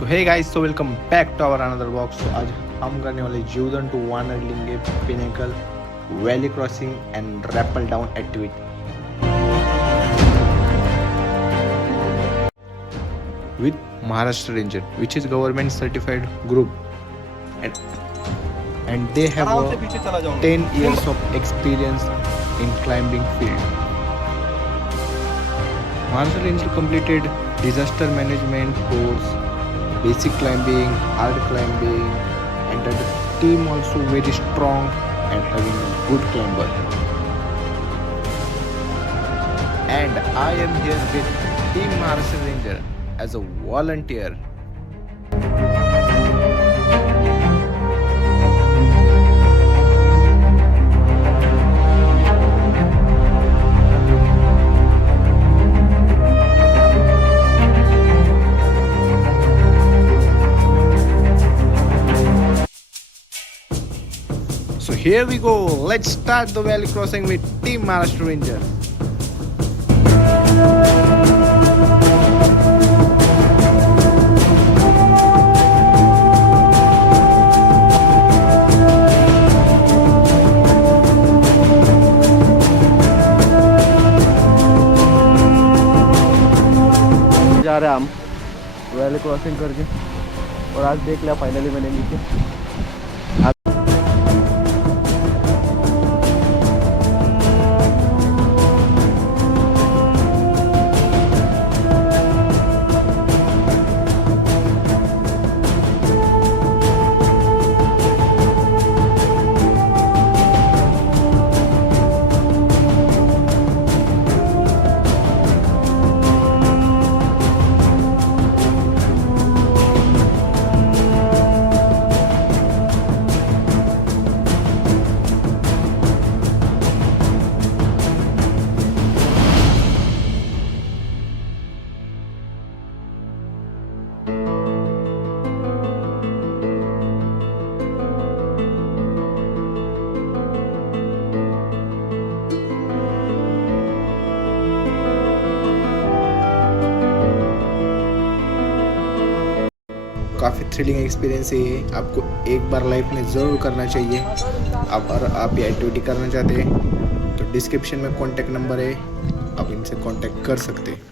So hey guys, so welcome back to our another vlog. So आज हम करने वाले Jivdhan to Vanarlingi pinnacle valley crossing and rappel down activity with Maharashtra Ranger, which is government certified group, and they have 10 years of experience in climbing field. Maharashtra Ranger completed disaster management course, basic climbing, hard climbing, and the team also very strong and having a good climber. And I am here with Team Maharashtra Ranger as a volunteer. So here we go. Let's start the valley crossing with Team Maharashtra Ranger. जा रहे हैं हम valley crossing करके और आज देख लिया finally मैंने नीचे काफ़ी थ्रिलिंग एक्सपीरियंस है ये, आपको एक बार लाइफ में ज़रूर करना चाहिए। अगर आप ये एक्टिविटी करना चाहते हैं तो डिस्क्रिप्शन में कॉन्टैक्ट नंबर है, आप इनसे कॉन्टैक्ट कर सकते हैं।